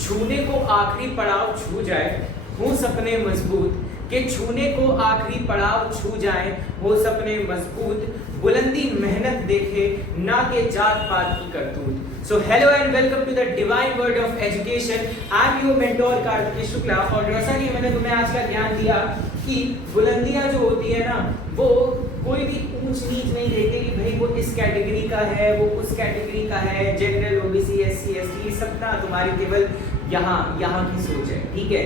छूने को आखिरी पड़ाव छू जाए हो सपने मजबूत, कि छूने को आखिरी पड़ाव छू जाए हो सपने मजबूत, बुलंदी मेहनत देखे ना के जात पात की करतूत। So hello and welcome to the divine word of education. I am your mentor Kartikeya Shukla. और जैसा कि मैंने तुम्हें आज का ज्ञान दिया कि बुलंदियां जो होती है ना, वो कोई भी ऊंच नीच नहीं देखते कि भाई वो इस कैटेगरी का है, वो उस कैटेगरी का है, जनरल, ओबीसी, एससी, एसटी, सब ना तुम्हारी केवल यहाँ की सोच है, ठीक है।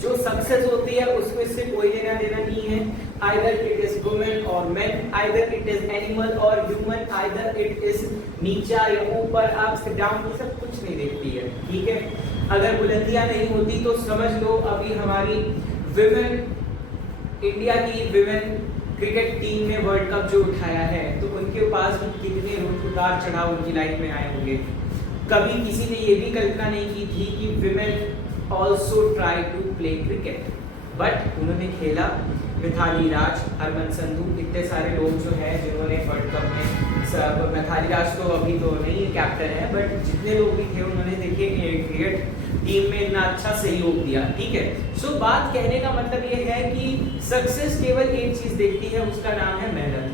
जो सक्सेस होती है उसमें इससे कोई लेना देना नहीं है। Either it is women or men, either it is animal or human, either it is नीचा या ऊपर, अप से डाउन, सब कुछ नहीं देखती है, ठीक है। अगर बुलंदियां नहीं होती तो समझ लो अभी हमारी विमेन, इंडिया की विमेन क्रिकेट टीम ने वर्ल्ड कप जो उठाया है, तो उनके पास भी कितने उतार चढ़ाव उनकी लाइफ में आए होंगे। कभी किसी ने ये भी कल्पना नहीं की थी कि women also try to play cricket, but उन्होंने खेला। मिथाली राज, हरमन संधू, इतने सारे लोग जो हैं जिन्होंने वर्ल्ड कप में सब, मिथाली राज तो अभी तो नहीं कैप्टन है, बट जितने लोग भी थे उन्होंने देखिए क्रिकेट टीम में इतना अच्छा सहयोग दिया, ठीक है। सो बात कहने का मतलब ये है कि सक्सेस केवल एक चीज देखती है, उसका नाम है मेहनत,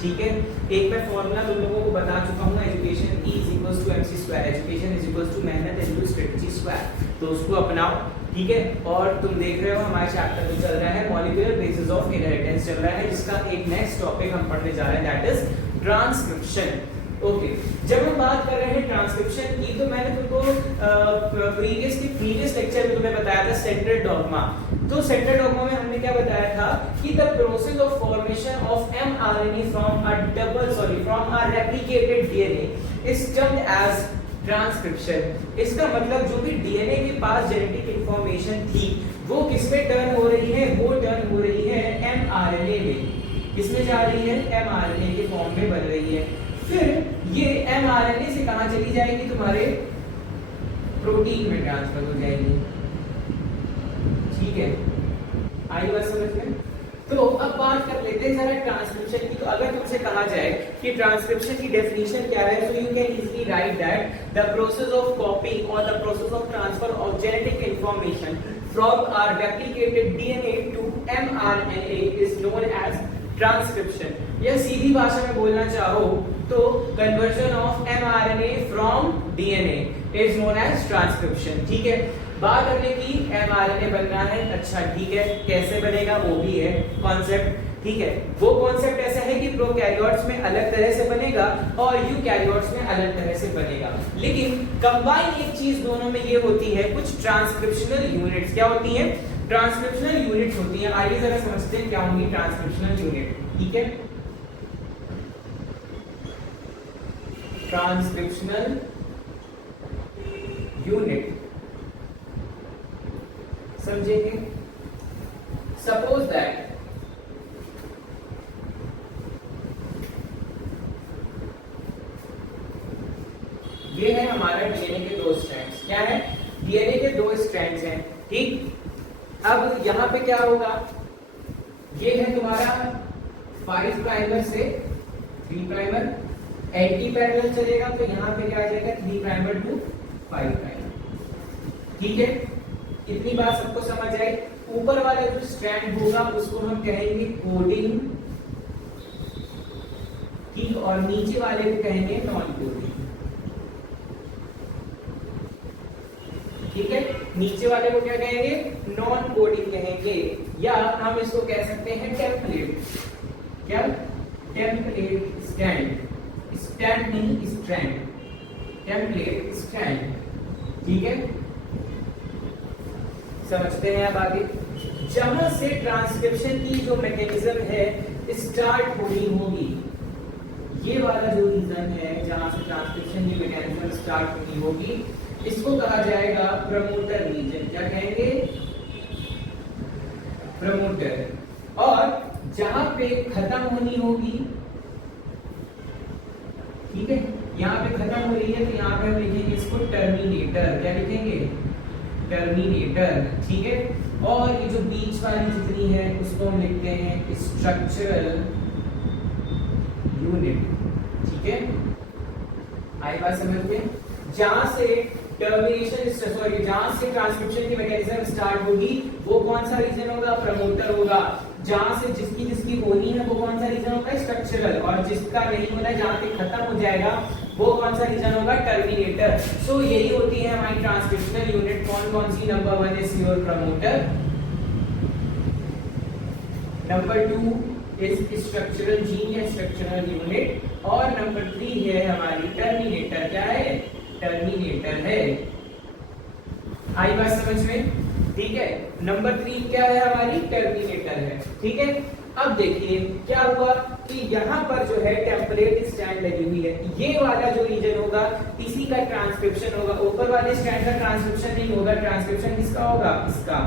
ठीक है। एक मैं फॉर्मूला तुम लोगों को बता चुका हूँ, education is equals to MC square, education is equals to मेहनत इनटू स्ट्रेटजी स्क्वायर, तो उसको अपनाओ, ठीक है। और तुम देख रहे हो हमारे चैप्टर जो चल रहा है मॉलिक्यूलर बेसिस ऑफ इनहेरिटेंस चल रहा है, जिसका एक नेक्स्ट टॉपिक हम पढ़ने जा रहे हैं, दैट इज ट्रांसक्रिप्शन। ओके, जब हम बात कर रहे हैं ट्रांसक्रिप्शन की, तो मैंने तुमको प्रीवियस लेक्चर में तुम्हें बताया था सेंट्रल डॉग्मा। तो सेंट्रल डॉग्मा में हमने क्या बताया था कि the process of formation of mRNA from a replicated DNA is termed as transcription. इसका मतलब जो भी डीएनए के पास जेनेटिक इंफॉर्मेशन थी वो किस में टर्न हो रही है, वो टर्न हो रही है mRNA में। किसमें जा रही है? mRNA के फॉर्म में बन रही है। फिर ये mRNA से कहां चली जाएगी? तुम्हारे प्रोटीन में ट्रांसफर हो जाएगी, ठीक है। आई बात समझ में? तो अब बात कर लेते हैं जरा ट्रांसक्रिप्शन की। तो अगर तुमसे कहा जाए कि ट्रांसक्रिप्शन की डेफिनेशन क्या है, so you can easily write that the process of copying और the process of transfer of genetic information from our replicated DNA to mRNA is known as transcription. या सीधी भाषा में बोलना चाहो तो conversion of mRNA from DNA is known as transcription, ठीक है। बात करने की mRNA बनना है, अच्छा ठीक है, कैसे बनेगा वो भी है कॉन्सेप्ट, ठीक है। वो कॉन्सेप्ट ऐसा है कि प्रोकैरियोट्स में अलग तरह से बनेगा और यूकैरियोट्स में अलग तरह से बनेगा, लेकिन कंबाइन एक चीज दोनों में ये होती है, कुछ ट्रांसक्रिप्शनल यूनिट्स। क्या होती है? ट्रांसक्रिप्शनल यूनिट्स होती हैं। आइए जरा समझते हैं क्या होंगी ट्रांसक्रिप्शनल यूनिट, ठीक है। ट्रांसक्रिप्शनल यूनिट समझेंगे। सपोज दैट ये है हमारा डीएनए के दो स्ट्रैंड्स। क्या है? डीएनए के दो स्ट्रैंड्स हैं, ठीक। अब यहाँ पे क्या होगा? ये है तुम्हारा 5 प्राइमर से 3 प्राइमर, एंटी पैरेलल चलेगा, तो यहाँ पे क्या आ जाएगा? 3 प्राइमर टू 5 प्राइमर, ठीक है। इतनी बात सबको समझ आई। ऊपर वाला जो स्ट्रैंड होगा उसको हम कहेंगे कोडिंग, ठीक, और नीचे वाले को कहेंगे नॉन कोडिंग, ठीक है। नीचे वाले को क्या कहेंगे? नॉन कोडिंग कहेंगे, या हम इसको कह सकते हैं टेम्पलेट। क्या? टेम्पलेट स्ट्रैंड, स्टैंड नहीं स्ट्रैंड, टेम्पलेट स्ट्रैंड, ठीक है। समझते हैं अब आगे। जहां से ट्रांसक्रिप्शन की जो मैकेनिज्म है स्टार्ट होगी, ये वाला जो रीजन है जहां से ट्रांसक्रिप्शन की मैकेनिज्म स्टार्ट होनी होगी, इसको कहा जाएगा प्रमोटर रीजन। क्या कहेंगे? प्रमोटर। और जहां पे खत्म होनी होगी, ठीक है, यहाँ पे खत्म हो रही है तो यहाँ पे हम लिखेंगे इसको टर्मिनेटर। क्या लिखेंगे? टर्मिनेटर, ठीक है। और ये जो बीच वाली जितनी है उसको हम लिखते हैं स्ट्रक्चरल यूनिट, ठीक है। आई बात समझ में? जहां से टर्मिनेशन सॉरी जहां से ट्रांसक्रिप्शन की मैकेनिज्म स्टार्ट होगी वो कौन सा रीजन होगा, प्रमोटर होगा। जहां से जिसकी होनी है वो कौन सा रीजन होगा, स्ट्रक्चरल। और जिसका नहीं होना है, जहां पे खत्म हो जाएगा वो कौन सा रीजन होगा, टर्मिनेटर। सो यही होती है हमारी ट्रांसक्रिप्शनल यूनिट। कौन कौन सी, number 1 is your promoter, number 2 is structural gene या स्ट्रक्चरल यूनिट, और नंबर 3 है हमारी टर्मिनेटर। क्या है, टर्मिनेटर है। आई बात समझ में, ठीक है। नंबर 3 क्या है हमारी, टर्मिनेटर है, ठीक है। अब देखिए क्या हुआ कि यहाँ पर जो है टेम्पलेट स्टैंड लगी हुई है, ये वाला जो रीजन होगा इसी का ट्रांसक्रिप्शन होगा, ऊपर वाले स्टैंड का ट्रांसक्रिप्शन नहीं होगा। ट्रांसक्रिप्शन किसका होगा, इसका।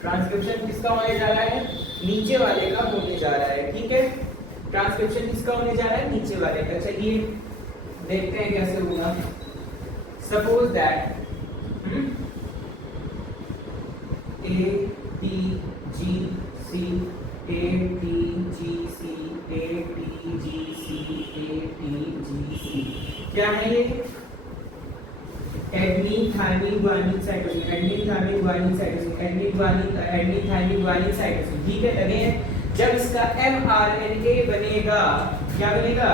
ट्रांसक्रिप्शन किसका होने जा रहा है, नीचे वाले का होने जा रहा है, ठीक है। ट्रांसक्रिप्शन किसका होने जा रहा है, नीचे वाले का। चलिए देखते हैं कैसे होगा। Suppose that A T G C A T G C A T G C A T G C क्या है ये, adenine thymine guanine cytosine, adenine thymine guanine cytosine, adenine thymine guanine cytosine, ठीक है, लगे हैं। जब इसका mRNA बनेगा, क्या बनेगा,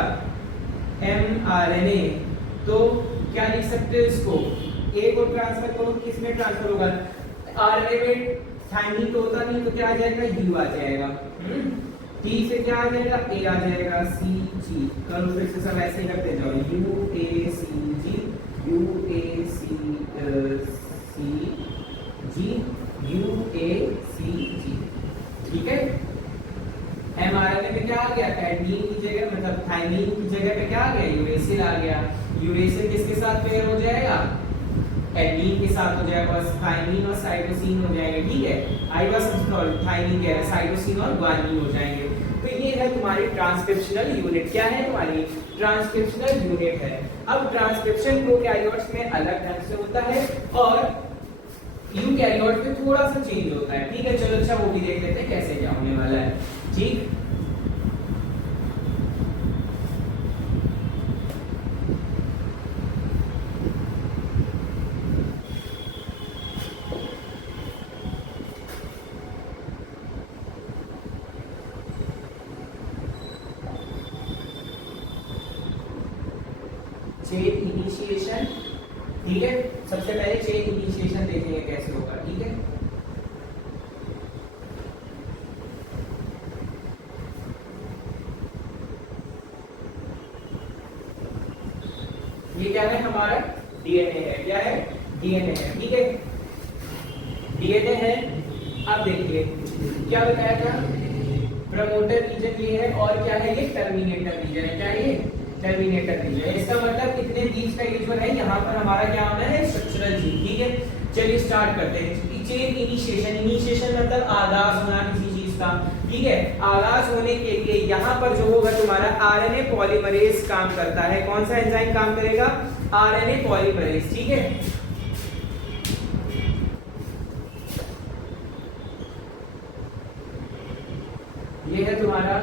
mRNA, तो क्या लिख सकते हो इसको, A को ट्रांसफर करो, किसमें ट्रांसफर होगा, आरएनए में थायमिन तो होता नहीं, तो क्या आ जाएगा, यू आ जाएगा। टी से क्या आ जाएगा, ए आ जाएगा, सी जी, करो फिर से सब ऐसे ही करते जाओ, U A C G, U A C G, U A C G, ठीक है। एमआरएनए में क्या आ गया, एडेनिन की जगह मतलब थायमिन की जगह पे क्या आ गया, यूरेसिल आ गया। यूरेसिल किसके साथ पेयर हो जाएगा, एडेनिन के साथ हो जाएगा, बस थायमिन और साइटोसिन हो जाएंगे, ठीक है। आई बस थायमिन कह रहा है, साइटोसिन और ग्वानिन हो जाएंगे। तो ये है तुम्हारी ट्रांसक्रिप्शनल यूनिट। क्या है तुम्हारी, ट्रांसक्रिप्शनल यूनिट है। अब ट्रांसक्रिप्शन प्रोकैरियोट्स में अलग ढंग से होता है और यूकैरियोट में थोड़ा सा चेंज होता है, ठीक है। चलो अच्छा वो भी देख लेते हैं कैसे क्या होने वाला है, ठीक। चेन इनिशिएशन, ठीक है। सबसे पहले चेन इनिशिएशन देखेंगे कैसे होगा, ठीक है। ये क्या है हमारा, डीएनए है, क्या है, डीएनए है, ठीक है। डीएनए है। अब देखिए क्या बताया था, प्रमोटर रीजन ये है, और क्या है ये, टर्मिनेटर रीजन है। क्या ये, टर्मिनेटर रीजन है। इसका मतलब कितने बीच का ये जो है, यहाँ पर हमारा क्या होना है, स्ट्रक्चरल जीन, ठीक है। चलिए स्टार्ट करते हैं। चेन इनिशिएशन, इनिशिएशन मतलब आगाज होना किसी चीज का, ठीक है। आगाज होने के लिए यहाँ पर जो होगा तुम्हारा आरएनए पॉलीमरेज काम करता है। कौन सा एंजाइम काम करेगा, आरएनए पॉलीमरेज, ठीक है। ये है तुम्हारा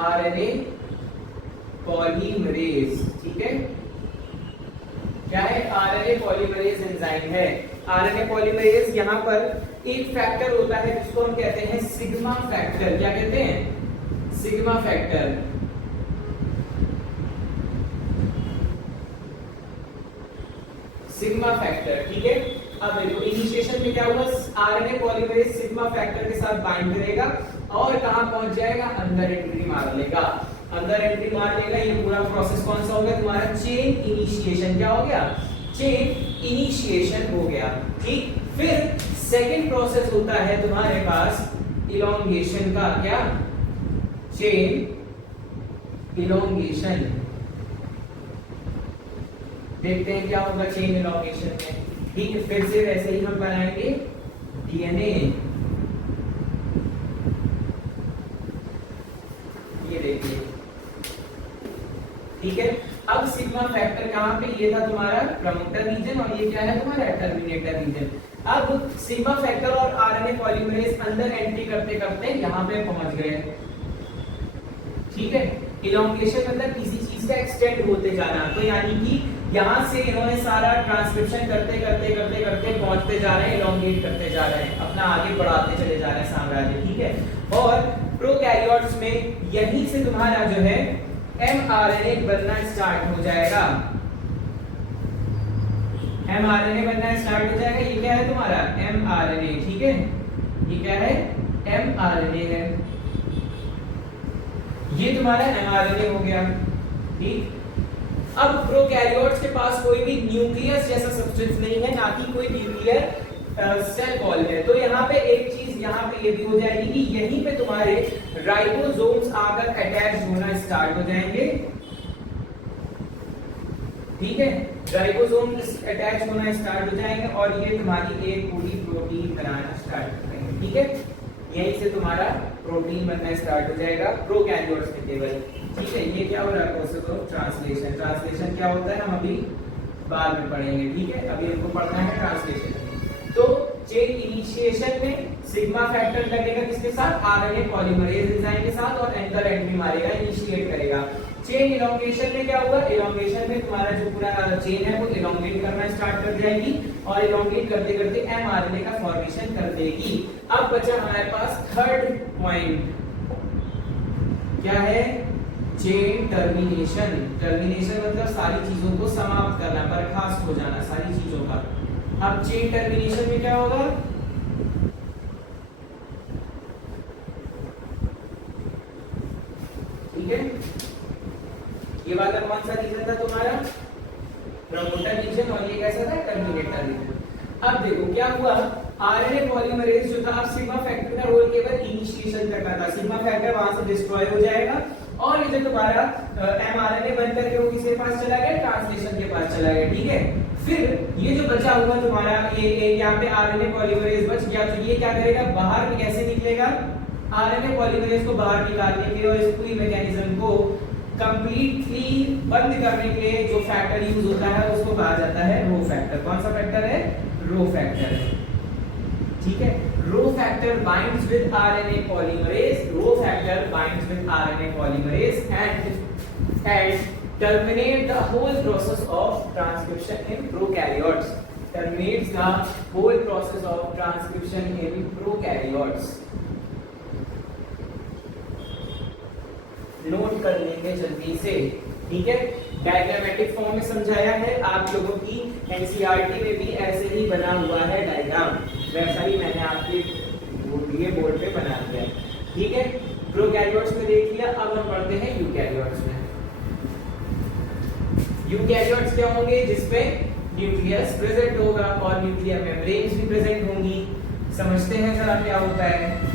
आरएनए पॉलीमरेज, ठीक है। क्या है, आरएनए पॉलीमरेज एंजाइम है। आरएनए पॉलीमरेज यहाँ पर एक फैक्टर होता है जिसको हम कहते हैं सिग्मा फैक्टर। क्या कहते हैं, सिग्मा फैक्टर। सिग्मा फैक्टर, ठीक है। अब देखो इनिशिएशन में क्या हुआ, आरएनए पॉलीमरेज सिग्मा फैक्टर के साथ बाइंड करेगा और कहां पहुंच जाएगा, अंदर एंट्री मार लेगा। अंदर एंट्री मार लेगा, ये पूरा प्रोसेस कौन सा हो गया तुम्हारा, चेन इनिशिएशन। क्या हो गया, चेन इनिशिएशन हो गया, ठीक। फिर सेकंड प्रोसेस होता है तुम्हारे पास इलोंगेशन का। क्या, चेन इलोंगेशन। देखते हैं क्या होगा चेन इलोंगेशन में, ठीक है। फिर से वैसे ही हम बनाएंगे डीएनए, ये देखिए, ठीक है। अब सिग्मा फैक्टर कहां पे, ये था तुम्हारा प्रमोटर रीजन और ये क्या है तुम्हारा टर्मिनेटर रीजन। अब सिग्मा फैक्टर और आरएनए पॉलीमरेज अंदर एंट्री करते करते यहां पे पहुंच गए, ठीक है। इलोंगेशन मतलब किसी चीज एक्सटेंड होते जाना। तो यानी कि यहाँ से इन्होंने सारा ट्रांसक्रिप्शन करते करते करते करते पहुंचते जा रहे हैं, इलोंगेट करते जा रहे हैं, अपना आगे बढ़ाते चले जा रहे हैं साम्राज्य, ठीक है। और प्रोकैरियोट्स में यहीं से तुम्हारा जो है mRNA बनना स्टार्ट हो जाएगा, mRNA बनना स्टार्ट हो जाएगा। ये क्या है तुम्हारा mRNA, ठीक है, ये क्या है mRNA है, ये तुम्हारा mRNA हो गया, ठीक। अब प्रोकैरियोट्स के पास कोई भी न्यूक्लियस जैसा सब्सटेंस नहीं है, ना कि कोई न्यूक्लियर सेल वॉल है। तो यहाँ पे एक चीज यहाँ पे ये भी हो जाएगी कि यहीं पे तुम्हारे राइबोसोम्स आकर अटैच होना स्टार्ट हो जाएंगे, ठीक है, राइबोसोम अटैच होना स्टार्ट हो जाएंगे और ये तुम्हारी एक पूरी प्रोटीन बनाना स्टार्ट करेंगे, ठीक है। यहीं से तुम्हारा प्रोटीन बनना स्टार्ट हो जाएगा प्रोकैरियोट्स में केवल, ठीक है। ये क्या हो रहा है प्रोसेस ऑफ ट्रांसलेशन। ट्रांसलेशन क्या होता है हम अभी बाद में पढ़ेंगे, ठीक है, अभी हमको पढ़ना है ट्रांसलेशन। तो चेन इनिशिएशन में सिग्मा फैक्टर लगेगा किसके साथ, आरएनए पॉलीमरेज एंजाइम के साथ, और एंकर एंट्री मारेगा, इनिशिएट करेगा। चेन इलोंगेशन में क्या होगा, इलोंगेशन में तुम्हारा जो पूरा चेन है वो इलोंगेट करना स्टार्ट कर जाएगी और इलोंगेट करते करते एमआरएनए का फॉर्मेशन कर देगी। अब बचा हमारे पास थर्ड पॉइंट, क्या है, चेन टर्मिनेशन। टर्मिनेशन मतलब सारी चीजों को समाप्त करना, बर्खास्त हो जाना सारी चीजों का। अब चेन टर्मिनेशन में क्या होगा, ठीक है, ये वाला कौन सा रीजन था तुम्हारा, प्रमोटर रीजन, और ये कैसा था, टर्मिनेटर रीजन। अब देखो क्या हुआ, आरएनए पॉलीमरेज जो था अब सिग्मा फैक्टर का रोल केवल इनिशिएशन तक का था, सिग्मा फैक्टर वहां से डिस्ट्रॉय हो जाएगा और ये जो तुम्हारा एमआरएनए बनकर के वो किसके पास चला गया, ट्रांसलेशन के पास चला गया, ठीक है। फिर ये जो बचा हुआ तुम्हारा ये यहाँ पे आरएनए पॉलीमरेज बच गया, तो ये क्या करेगा, बाहर कैसे निकलेगा, आरएनए पॉलीमरेज को बाहर निकालने के लिए और इस पूरी मैकेनिज्म को कंप्लीटली बंद करने के लिए जो फैक्टर यूज होता है उसको कहा जाता है रो फैक्टर। कौन सा फैक्टर है, रो फैक्टर, ठीक है। Rho factor binds with RNA polymerase, rho factor binds with RNA polymerase and terminate the whole process of transcription in prokaryotes, terminates the whole process of transcription in prokaryotes। Note कर लेंगे जल्दी से, ठीक है। Diagrammatic form में समझाया है, आप लोगों की एनसीईआरटी में भी ऐसे ही बना हुआ है डायग्राम, वैसा ही मैंने आपके बोर्ड पे बना दिया है, ठीक है। प्रोकैरियोट्स में देख लिया, अब हम पढ़ते हैं यूकैरियोट्स में। यूकैरियोट्स क्या होंगे, जिसमें न्यूक्लियस प्रेजेंट होगा और न्यूक्लियर मेम्ब्रेन्स भी प्रेजेंट होंगी। समझते हैं जरा क्या होता है।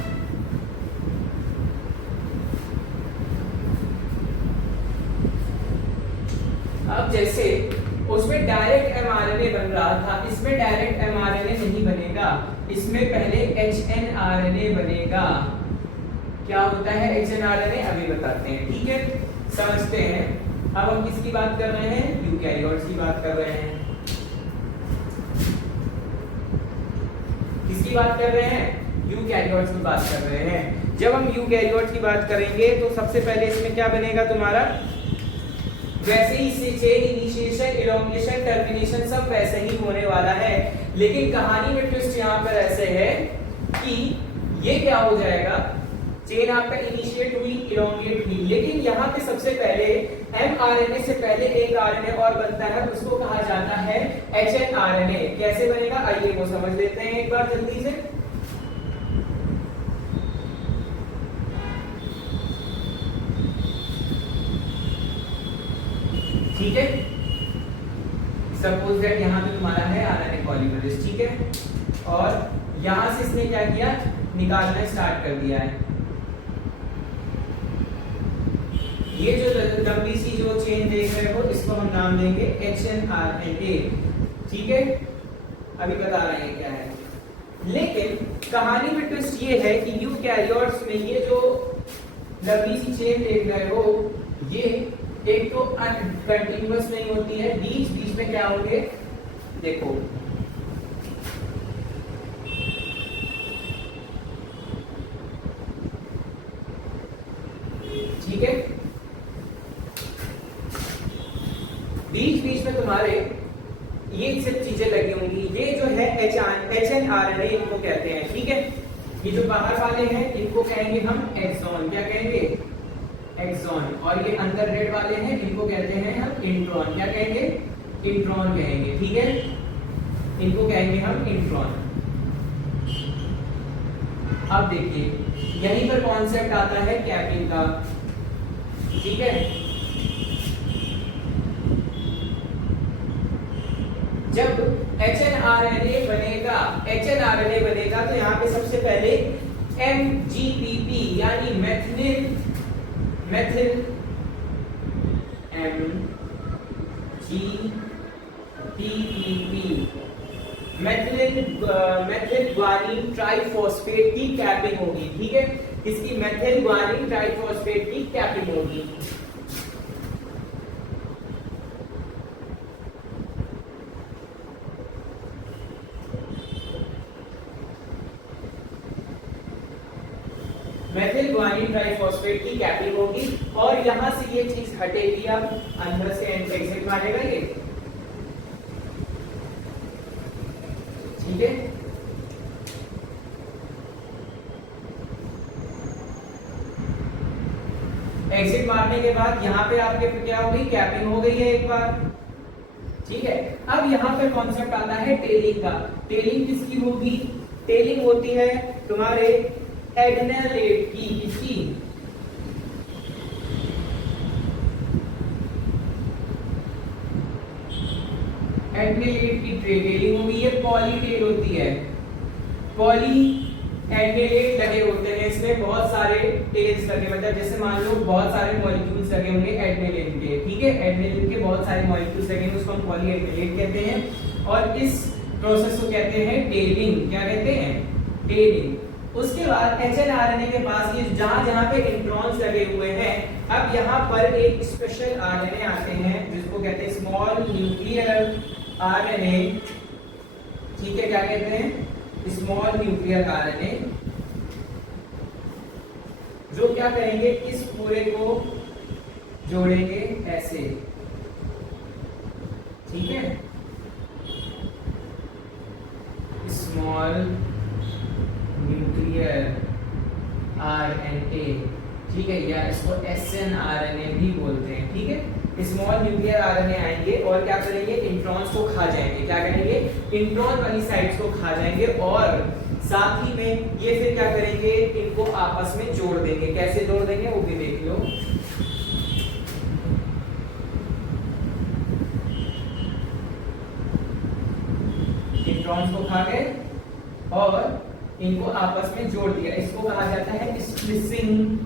अब जैसे उसमें डायरेक्ट एमआरएनए बन रहा था, इसमें डायरेक्ट एमआरएनए नहीं बनेगा, इसमें पहले एचएनआरएनए बनेगा। क्या होता है एचएनआरएनए, अभी बताते हैं, ठीक है, समझते हैं। अब हम किसकी बात कर रहे हैं, यूकैरियोट्स की बात कर रहे हैं। किसकी बात कर रहे हैं, यूकैरियोट्स की बात कर रहे हैं। जब हम यूकैरियोट्स की बात करेंगे तो सबसे पहले इसमें क्या बनेगा तुम्हारा, वैसे ही से चेन इनिशिएशन, इलोंगेशन, टर्मिनेशन सब वैसे ही होने वाला है, लेकिन कहानी में ट्विस्ट यहाँ पर ऐसे है कि ये क्या हो जाएगा, चेन आपका इनिशिएट हुई, इलोंगेट हुई, लेकिन यहाँ पे सबसे पहले एमआरएनए से पहले एक आरएनए और बनता है, उसको कहा जाता है एचएनआरएनए। कैसे बनेगा आइए वो समझ लेते हैं एक बार जल्दी से। ठीक है, सपोज दैट यहाँ पे तुम्हारा है आरएनए पॉलीमरेज, ठीक है, और यहाँ से इसने क्या किया, निकालना स्टार्ट कर दिया है। ये जो लंबी सी जो चेन देख रहे हो इसको हम नाम देंगे एचएनआरएनए, ठीक है, अभी बता रहे हैं क्या है। लेकिन कहानी में ट्विस्ट ये है कि यूकैरियोट्स में ये जो लंबी सी चेन देख रहे हो, ये एक तो कंटिन्यूअस नहीं होती है, बीच बीच में क्या होंगे, देखो ठीक है, बीच बीच में तुम्हारे ये सब चीजें लगी होंगी। ये जो है HNRNA इनको कहते हैं, ठीक है। ये जो बाहर वाले हैं इनको कहेंगे हम एक्सॉन, क्या कहेंगे, एक्सॉन। और ये अंदर रेड वाले हैं इनको कहते हैं हम इंट्रॉन, क्या कहेंगे, इंट्रॉन कहेंगे, ठीक है। इनको कहेंगे हम इंट्रॉन। अब देखिए यहीं पर कॉन्सेप्ट आता है कैपिंग का, ठीक है। जब HNRNA बनेगा तो यहाँ पे सबसे पहले MGPP यानी मैथिल मैथिल ग्वानिन ट्राइफॉस्फेट की कैपिंग होगी, ठीक है। इसकी मैथिल ग्वानिन ट्राइफॉस्फेट की कैपिंग होगी। मैथिल ग्वानिन ट्राइफॉस्फेट की कैपिंग होगी और यहां से ये चीज हटेगी, अब अंदर से एग्जिट मारेगा ये, ठीक है। एग्जिट मारने के बाद यहाँ पे आपके क्या हो गई, कैपिंग हो गई है एक बार, ठीक है। अब यहाँ पे कॉन्सेप्ट आता है टेलिंग का। टेलिंग किसकी होगी, टेलिंग होती है तुम्हारे एडनेलेट की, किसकी, एडनेलेट की टेलिंग होगी। ये पॉलीटेल होती है, पॉली एडनेलेट लगे होते हैं इसमें बहुत सारे टेल्स लगे, मतलब जैसे मान लो बहुत सारे मॉलिक्यूल्स लगे होंगे एडनेलिन के, ठीक है। एडनेलिन के बहुत सारे मॉलिक्यूल्स लगे होंगे, उसको हम पॉली एडनेलेट कहते हैं और इस प्रोसेस को कहते हैं टेलिंग, क्या कहते हैं, टेलिंग। उसके बाद HNRNA के पास ये जहां पे इंट्रॉन्स लगे हुए हैं, अब यहाँ पर एक स्पेशल RNA आते हैं जिसको कहते हैं स्मॉल न्यूक्लियर RNA, ठीक है। क्या कहते हैं, स्मॉल न्यूक्लियर RNA, जो क्या करेंगे, इस पूरे को जोड़ेंगे ऐसे, ठीक है। स्मॉल न्यूक्लियर RNA, ठीक है, या इसको SNRNA भी बोलते हैं, ठीक है। स्मॉल न्यूक्लियर RNA आएंगे और क्या करेंगे, इंट्रॉन्स को खा जाएंगे, क्या करेंगे, इंट्रॉन वाली साइट्स को खा जाएंगे और साथ ही में ये फिर क्या करेंगे, इनको आपस में जोड़ देंगे। कैसे जोड़ देंगे वो भी देख लो। इंट्रॉन्स को खा गए और इनको आपस में जोड़ दिया, इसको कहा जाता है स्प्लिसिंग,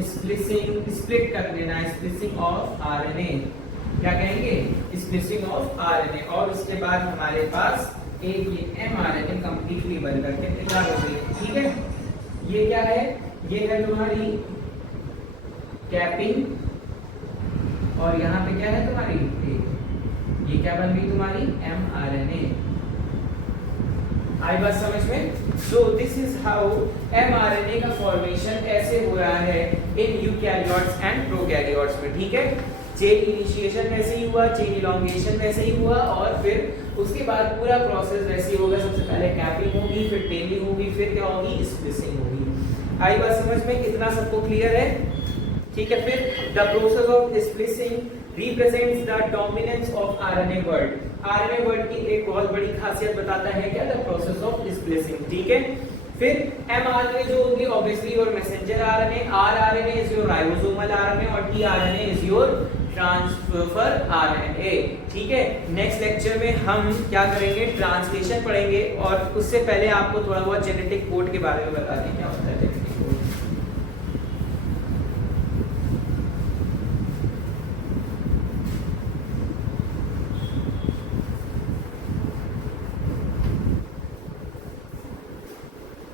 स्प्लिट कर देना, स्प्लिसिंग ऑफ RNA, क्या कहेंगे, स्प्लिसिंग ऑफ RNA। और उसके बाद हमारे पास एक ये mRNA कंप्लीटली बन करके तैयार हो गई, ठीक है। ये क्या है, ये है तुम्हारी कैपिंग और यहाँ पे क्या है तुम्हारी, ये क्या बन गई तुम्हारी, mRNA। आई बात समझ में। So this is how mRNA का फॉर्मेशन ऐसे हो रहा है इन यूकैरियोट्स एंड प्रोकैरियोट्स में, ठीक है। चेन इनिशिएशन वैसे ही हुआ, चेन इलॉन्गेशन वैसे ही हुआ और फिर उसके बाद पूरा प्रोसेस वैसे ही होगा। सबसे पहले कैपिंग होगी, फिर टेलिंग होगी, फिर क्या होगी, स्प्लिसिंग होगी। आई बात समझ में, इतना सबको क्लियर है, ठीक है। फिर the process of splicing represents the dominance of RNA word। RNA word की एक बहुत बड़ी खासियत बताता है क्या, the process of splitting, ठीक है। फिर mRNA जो होगी obviously your messenger RNA, rRNA is your ribosomal RNA और tRNA is your transfer RNA, ठीक है। नेक्स्ट लेक्चर में हम क्या करेंगे, ट्रांसलेशन पढ़ेंगे और उससे पहले आपको थोड़ा बहुत जेनेटिक कोड के बारे में बता दें क्या होता है।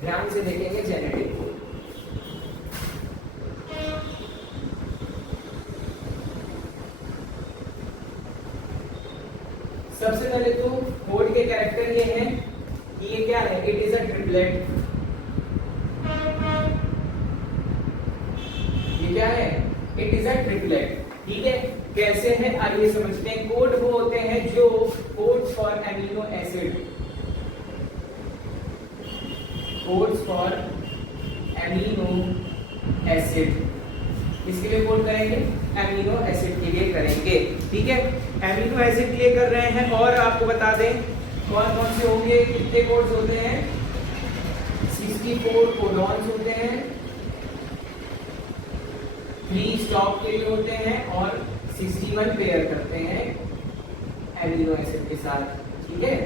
ध्यान से देखेंगे जेनेटिक कोड। सबसे पहले तो कोड के कैरेक्टर ये हैं कि ये क्या है, इट इज अ ट्रिपलेट। ये क्या है, इट इज अ ट्रिपलेट, ठीक है। कैसे है आइए समझते हैं। कोड वो होते हैं जो codes for amino acid, codes for amino acid, इसके लिए कोड करेंगे एमिनो एसिड के लिए करेंगे, ठीक है। एमिनो एसिड के लिए कर रहे हैं और आपको बता दें कौन कौन से होंगे, कितने कोड्स होते हैं, 64 कोडॉन्स होते हैं, 3 स्टॉप के लिए होते हैं और 61 पेयर करते हैं एमिनो एसिड के साथ, ठीक है।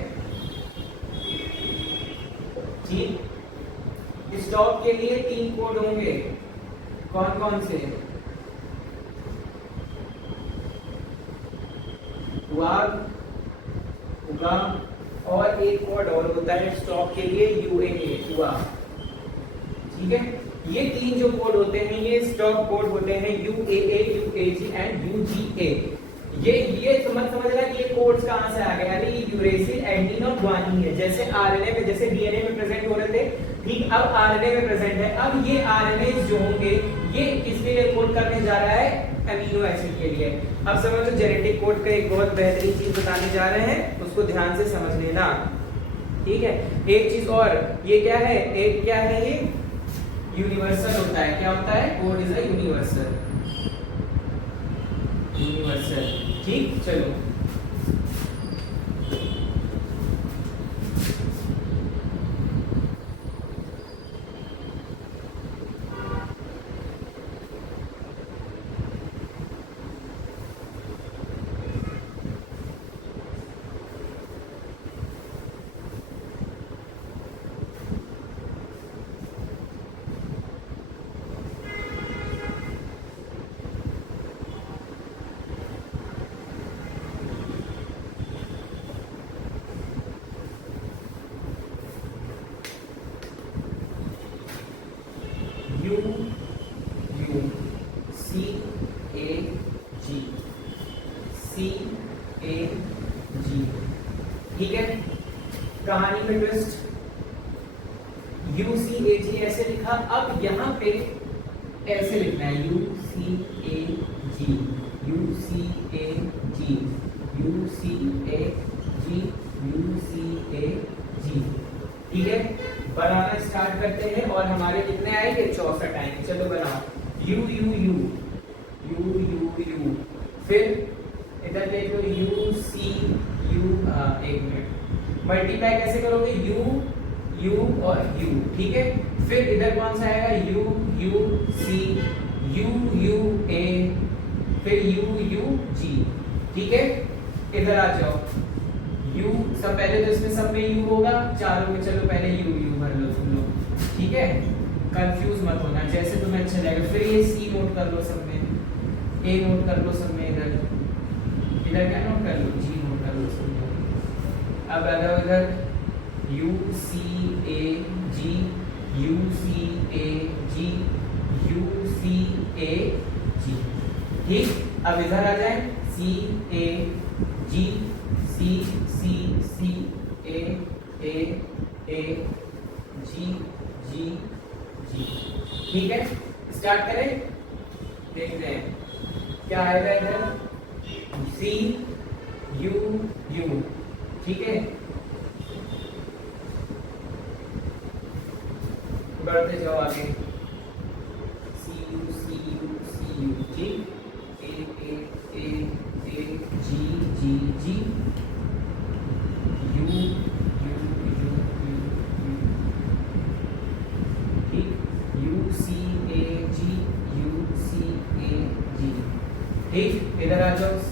ठीक, स्टॉप के लिए 3 कोड होंगे, कौन कौन से, उगा और एक कोड और होता है स्टॉप के लिए यूएए, हुआ, ठीक है। ये 3 जो कोड होते हैं ये स्टॉप कोड होते हैं यूएए, यूएजी एंड यूजीए। ये समझना कि ये कोड्स कहां से आ गए, अरे ये यूरेसिल, एडेनिन और ग्वानिन है, जैसे आरएनए में, जैसे डीएनए में प्रेजेंट हो रहे थे, ठीक अब आरएनए में प्रेजेंट है। अब ये आरएनए जो होंगे ये किसके लिए कोड करने जा रहा है, एमिनो एसिड के लिए। अब समझो जेनेटिक कोड का एक बहुत बेहतरीन चीज बताने जा रहे हैं, उसको ध्यान से समझ लेना, ठीक है। एक चीज और, ये क्या है, एक क्या है, ये यूनिवर्सल होता है, क्या होता है, code is a universal, universal, ठीक। चलो ठीक है। कहानी में ट्विस्ट, UCAG ऐसे लिखा, अब यहाँ पे ऐसे लिखना है UCAG, UCAG, UCAG, UCAG, ठीक है। बनाना स्टार्ट करते हैं और हमारे कितने आएंगे, 64 आएंगे। चलो बनाओ, U U U U U U, फिर इधर देख लो UC U, एक मिनट, मल्टीप्लाई कैसे करोगे, U और U, ठीक है। फिर इधर कौन सा आएगा, U C, U A, फिर U G, ठीक है। इधर आ जाओ, U सब पहले तो इसमें सब में U होगा, चारों में, चलो पहले U भर लो तुम लोग, ठीक है। कंफ्यूज मत होना, जैसे तुम्हें अच्छा लगेगा। फिर ये C नोट कर लो सब में, A नोट कर लो सब में, इधर क्या नोट कर लो, G नोट कर लो सब में। अब आ जाओ इधर UCAG, UCAG, UCAG, ठीक। अब इधर आ जाए CAG, C A G, ठीक है। स्टार्ट करें, देखते हैं क्या आएगा इधर, C U, ठीक है। बढ़ते जाओ आगे, C U, ठीक। A G U, ठीक। UCAG, ठीक। इधर आ जाओ, C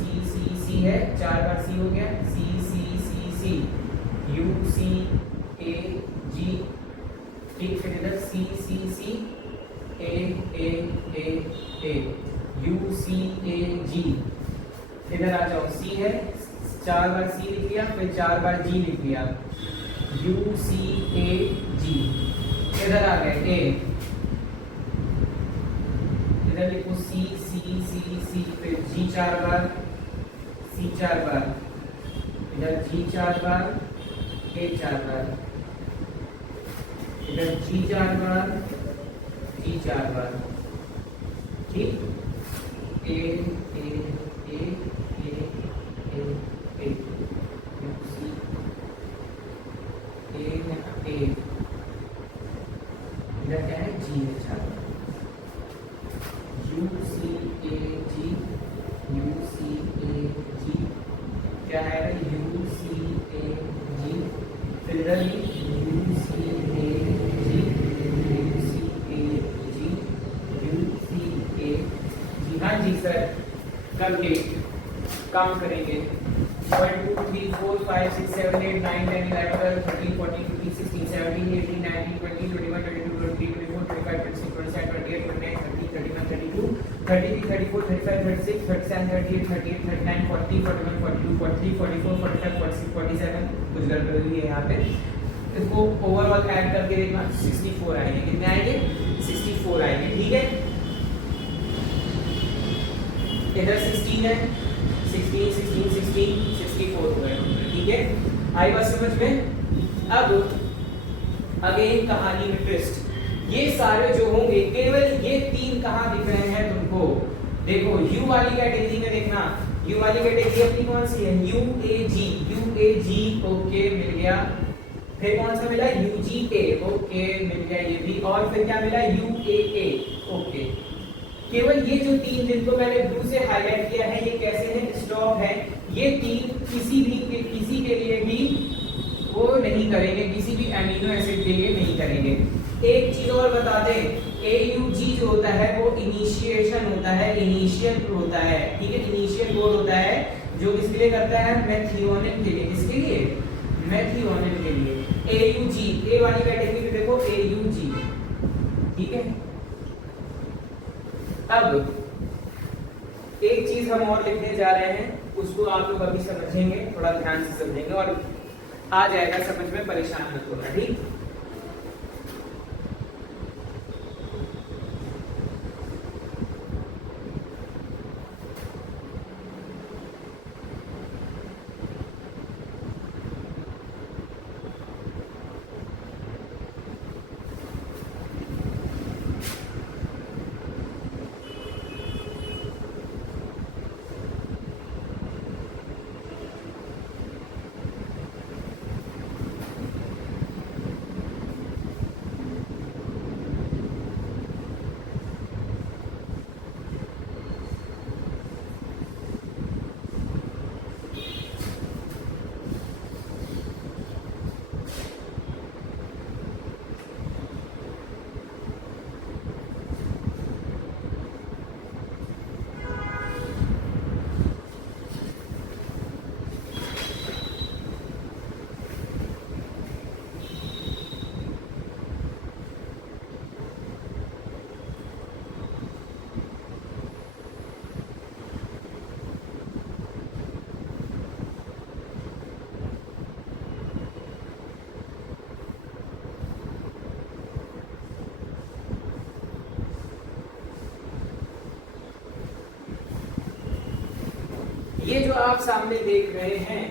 है, 4 बार C हो गया, C UCAG, ठीक। फिर इधर C A UCAG, इधर आ जाओ, C है, 4 बार C लिख लिया, फिर 4 बार G लिख लिया, UCAG। इधर आ गए A, इधर लिखो C, फिर G 4 बार, C 4 बार, इधर G 4 बार, A 4 बार, इधर G 4 बार, G 4 बार, ठीक। A करके काम करेंगे। 1 2 3 4 5 6 7 8 9 10 11 12 13 14 15 16 17 18 19 20 21 22 23 24 25 26 27 28 29 30 31 32 33 34 35 36 37 38 38 39 40 41 42 43 44 45 46 47 कुछ गड़बड़ हुई है यहाँ पे। इसको ओवरऑल ऐड करके देखना 64 आएंगे। कितने आएंगे? 64 आएंगे। ठीक है, इधर 16 है, 16 16 16 64 हो गए। ठीक है, आई बात समझ में? अब अगेन कहानी में ट्विस्ट, ये सारे जो होंगे केवल ये तीन कहाँ दिख रहे हैं तुमको? देखो यू वाली कैटेगरी में देखना, यू वाली कैटेगरी अपनी कौन सी है? यूएजी, यूएजी ओके मिल गया। फिर कौन सा मिला? यूजीए ओके मिल गया ये भी। और फिर क्या मिला? यूएए ओके। केवल ये जो तीन जिनको मैंने ब्लू से हाईलाइट किया है ये कैसे हैं? स्टॉप है। ये तीन किसी के लिए भी वो नहीं करेंगे, किसी भी अमीनो एसिड के लिए नहीं करेंगे। एक चीज और बता दें, AUG जो होता है वो इनिशिएशन होता है, इनिशियल होता है। ठीक है, इनिशियल कोड होता है जो किसके लिए करता है? मेथियोनिन के लिए। किसके लिए? मेथियोनिन के लिए। AUG, ए वाली कैटेगरी में देखो AUG। ठीक है, अब एक चीज हम और लिखने जा रहे हैं, उसको आप लोग अभी समझेंगे, थोड़ा ध्यान से समझेंगे और आ जाएगा समझ में, परेशान मत होना। ठीक, ये जो आप सामने देख रहे हैं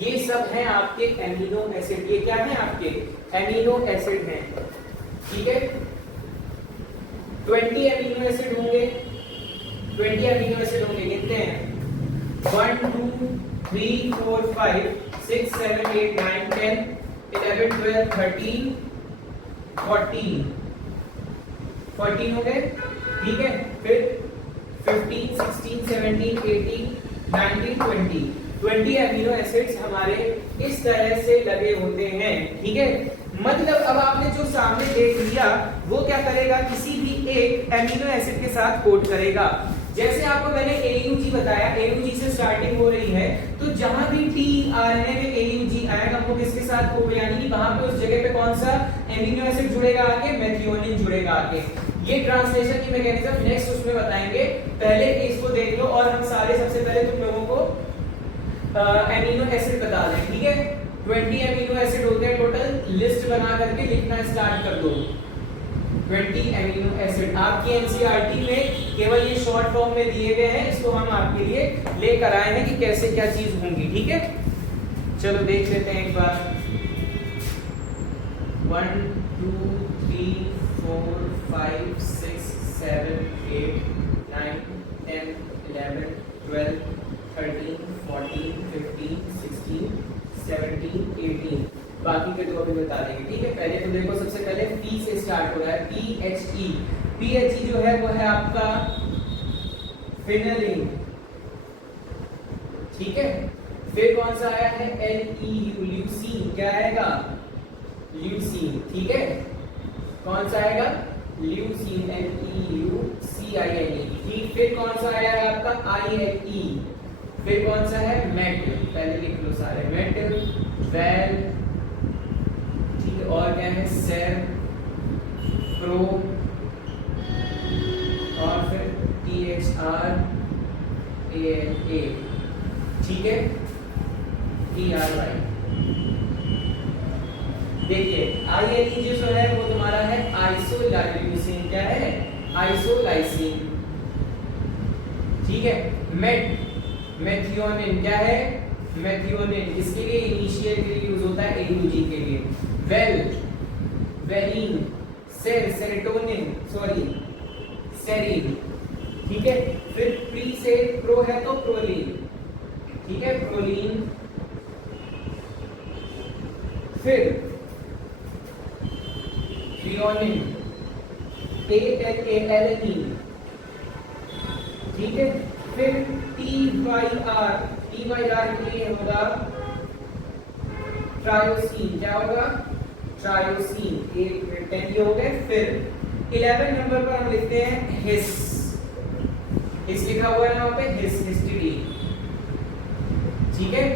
ये सब हैं आपके एमिनो एसिड। ये क्या है? आपके एमिनो एसिड हैं। ठीक है, 20 एमिनो एसिड होंगे, 20 एमिनो एसिड होंगे। कितने हैं? 1 2 3 4 5 6 7 8 9 10 11 12 13 14 14 हो गए। ठीक है, फिर 15 16 17 18 19 20 एमिनो एसिड्स हमारे इस तरह से लगे होते हैं। ठीक है, मतलब अब आपने जो सामने देख लिया वो क्या करेगा? किसी भी एक एमिनो एसिड के साथ कोड करेगा। जैसे आपको मैंने AUG बताया, AUG से स्टार्टिंग हो रही है, तो जहां भी tRNA में AUG आएगा वो किसके साथ कोड, यानी कि वहां पे उस जगह पे कौन सा एमिनो एसिड जुड़ेगा आके? मेथियोनिन जुड़ेगा आके। ये ट्रांसलेशन की मैकेनिज्म नेक्स्ट उसमें बताएंगे, पहले इसको देख लो और हम सारे सबसे पहले तुम लोगों को एमिनो एसिड बता दें। ठीक है, 20 एमिनो एसिड होते हैं टोटल। लिस्ट बना करके लिखना स्टार्ट कर दो। 20 एमिनो एसिड आपकी एनसीईआरटी में केवल ये शॉर्ट फॉर्म में दिए गए हैं, इसको हम आपके लिए लेकर आए हैं कि कैसे क्या चीज होंगी। ठीक है, चलो देख लेते हैं एक बार। 1 2 3 4 5 6 7 8 9 10 11 12 13 14 15 16 17 18 बाकी के तो अभी बता देंगे। ठीक है, पहले तो देखो सबसे पहले P से स्टार्ट हो रहा है, PHE। PHE जो है वो है आपका फिनलिन। ठीक है, फिर कौन सा आया है? LEU, leucine. क्या आएगा? ल्यूसीन। ठीक है, कौन सा आएगा? Leucine, LEUCINE। ठीक, फिर कौन सा आया है आपका ILE, फिर कौन सा है मेट, पहले लिख लो सारे, मेट, वेल, ठीक है, और क्या है सेर, प्रो, और फिर THRALA, ठीक है, TRY। देखिए ILE जो है वो तुम्हारा है आइसोलाइसिन, क्या है आइसोलाइसिन, ठीक है। मेथियोनिन क्या है मेथियोनिन, इसके लिए इनिशियल के लिए यूज होता है AUG के लिए। वेलिन, सेरोटोनिन, सेरीन, ठीक है। फिर प्री से प्रो है तो प्रोलीन, ठीक है, प्रोलीन। फिर थ्रियोनिन, एलेनिन, ठीक है। फिर TYR के लिए होगा ट्रायोसिन, क्या होगा ट्रायोसिन, 10 हो गए। फिर 11 नंबर पर हम लिखते हैं हिस लिखा हुआ है यहाँ पे, हिस्टीडीन, ठीक है।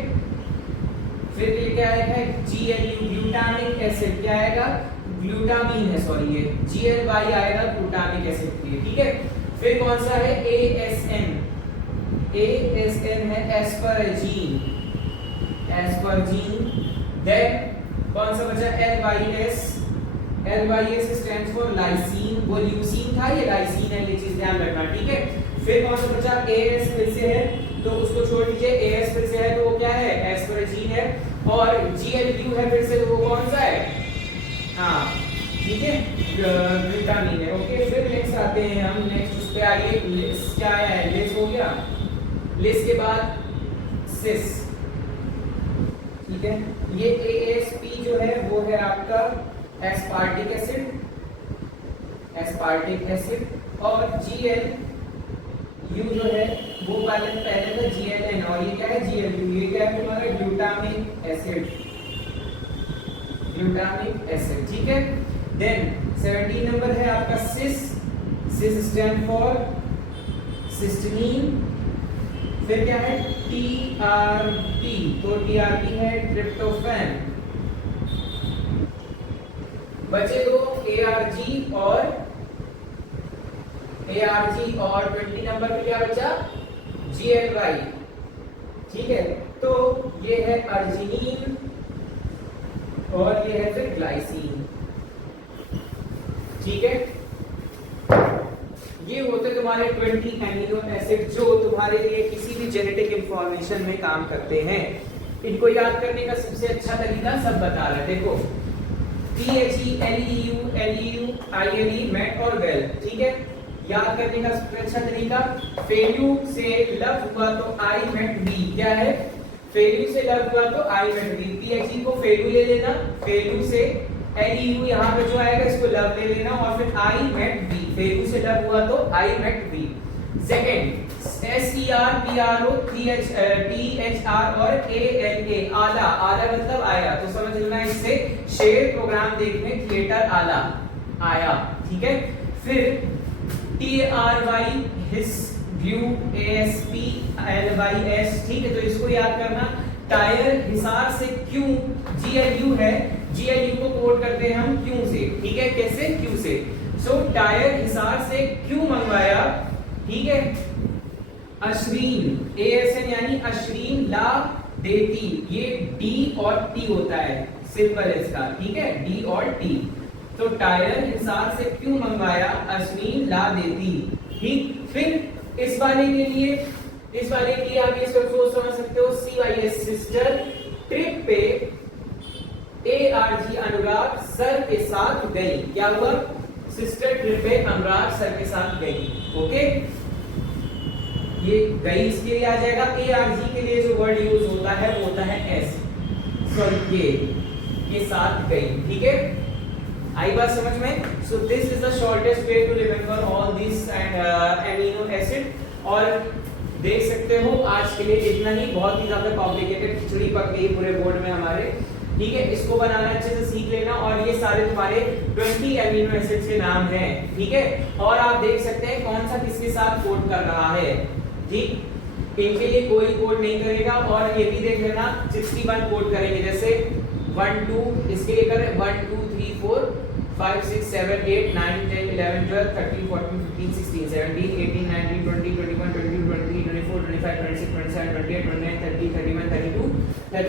फिर ये क्या है GLU, ग्लूटामिक एसिड, क्या आएगा ग्लूटामीन है, सॉरी ये GLY आएगा ग्लूटामिक एसिड के लिए, ठीक है। फिर कौन सा है ASN है एस्परजीन, देन कौन सा बचा LYS स्टैंड्स फॉर लाइसीन, वो ल्यूसीन था, ये लाइसीन है, ये चीज ध्यान रखना, ठीक है। फिर कौन सा बचा AS फिर से है तो उसको छोड़ दीजिए, AS फिर से है तो वो क्या है एस्परजीन है, और GLU है फिर से तो वो कौन सा है, हाँ ठीक है ग्लूटामीन है, ओके। फिर नेक्स्ट आते हैं हम, नेक्स्ट उस पे आइए, लिस क्या आया है, लिस हो गया, लिस के बाद सिस, ठीक है। ये ASP जो है वो है आपका एस्पार्टिक एसिड, और GLU जो है वो पहले था GLN, और ये क्या है GLU, ये क्या है तुम्हारा ग्लूटामिक एसिड, ठीक है। देन 17 नंबर है आपका सिस स्टैंड फॉर सिस्टीन। फिर क्या है TRP, तो TRP है ट्रिप्टोफैन। बचे दो ARG और 20 नंबर पे क्या बचा GLY, ठीक है। तो ये है अर्जिनिन और ये है फिर ग्लाइसिन, ठीक है। ये होते तुम्हारे 20 एमिनो एसिड जो तुम्हारे लिए किसी भी जेनेटिक इंफॉर्मेशन में काम करते हैं। इनको याद करने का सबसे अच्छा तरीका सब बता रहे, देखो THE, LEU, ILE, मेट और वेल, ठीक है। याद करने का सबसे अच्छा तरीका, फेल्यू से लव हुआ तो आई मेट बी, क्या है फेल्यू से लव हुआ तो आई मेट बी, THE को फेल्यू ले लेना, फेल्यू से LEU यहाँ पे जो आएगा इसको लव ले लेना, और फिर आई मेट बी, फेल्यू से लव हुआ तो I met B. Second SER, PRO, THR और ALA, आला, आला मतलब आया, तो समझ लेना इससे शेर प्रोग्राम देखने थिएटर आला आया, ठीक है। फिर TRY, हिस, ग्लू, ASP, LYS, ठीक है। तो इसको याद करना, टायर हिसार से क्यों, GLU है, GLU को कोड करते हैं हम क्यों से, ठीक है, कैसे क्यों से। सो टायर हिसार से क्यों मंगवाया, ठीक है। अश्रीन, ASN यानी अश्रीन ला देती, ये D और T होता है, सिंपल इसका, ठीक है, D और T। तो टायर हिसार से क्यों मंगवाया, अश्विन ला देती, ठीक। फिर इस वाले के लिए आप ये सोच समझ सकते हो, CYS सिस्टर ट्रिप पे ARG अनुराग सर के साथ गई, क्या हुआ सिस्टर ट्रिप पे अनुराग सर के साथ गई, ओके। ये गई इसके लिए आ जाएगा, ARG के लिए जो वर्ड यूज होता है वो होता है S, सॉरी के साथ गई, ठीक है। आई बात समझ में। So this is the shortest way to remember all this and amino acid. और देख सकते हो आज के लिए इतना ही, बहुत ही ज्यादा कॉम्प्लिकेटेड खिचड़ी पक गई पूरे बोर्ड में हमारे। ठीक है, इसको बनाना अच्छे से सीख लेना। और ये सारे तुम्हारे 20 अमीनो एसिड्स के नाम हैं, ठीक है। और आप देख सकते हैं कौन सा किसके साथ कोड कर रहा है, ठीक। इनके लिए कोई कोड नहीं करेगा। और ये भी देख लेना 61 कोड करेंगे, जैसे 1 2 इसके लिए करें 1 2 3 4 5 6 7 8 9 10 11 12 13 14 15 16 17 18 19 20 21 22 23 24 25 26 27 28 29 30 31 32 33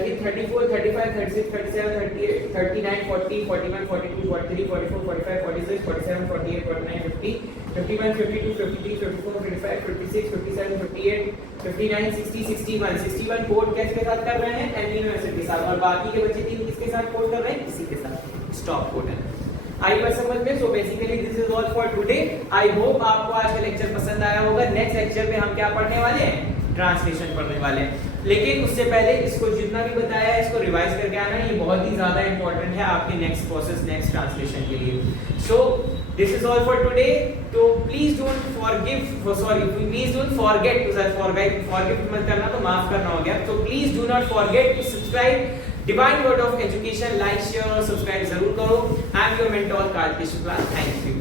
34 35 36 37 38 39 40 41 42 43 44 45 46 47 48 49 50 51 52 53 54 55 56 57 58 59 60 61 कोड किसके साथ कर रहे हैं, एमिनो एसिड के साथ। और बाकी के बच्चे तीन किसके साथ कोड कर रहे हैं, इसी के साथ, स्टॉप कोड है। आई बात समझ में। So basically this is all for today. I hope आपको आज का लेक्चर पसंद आया होगा। नेक्स्ट लेक्चर में हम क्या पढ़ने वाले हैं, ट्रांसलेशन पढ़ने वाले हैं। लेकिन उससे पहले इसको जितना भी बताया है इसको रिवाइज करके आना, ये बहुत ही ज्यादा इंपॉर्टेंट है आपके नेक्स्ट प्रोसेस, नेक्स्ट ट्रांसलेशन के लिए। So this is all for today. तो प्लीज डोंट फॉरगेट मत करना, तो माफ करना हो गया। तो please do not forget to subscribe divine word of education, like share और सब्सक्राइब जरूर करो। I am your mentor Kartik Shukla. Thank you.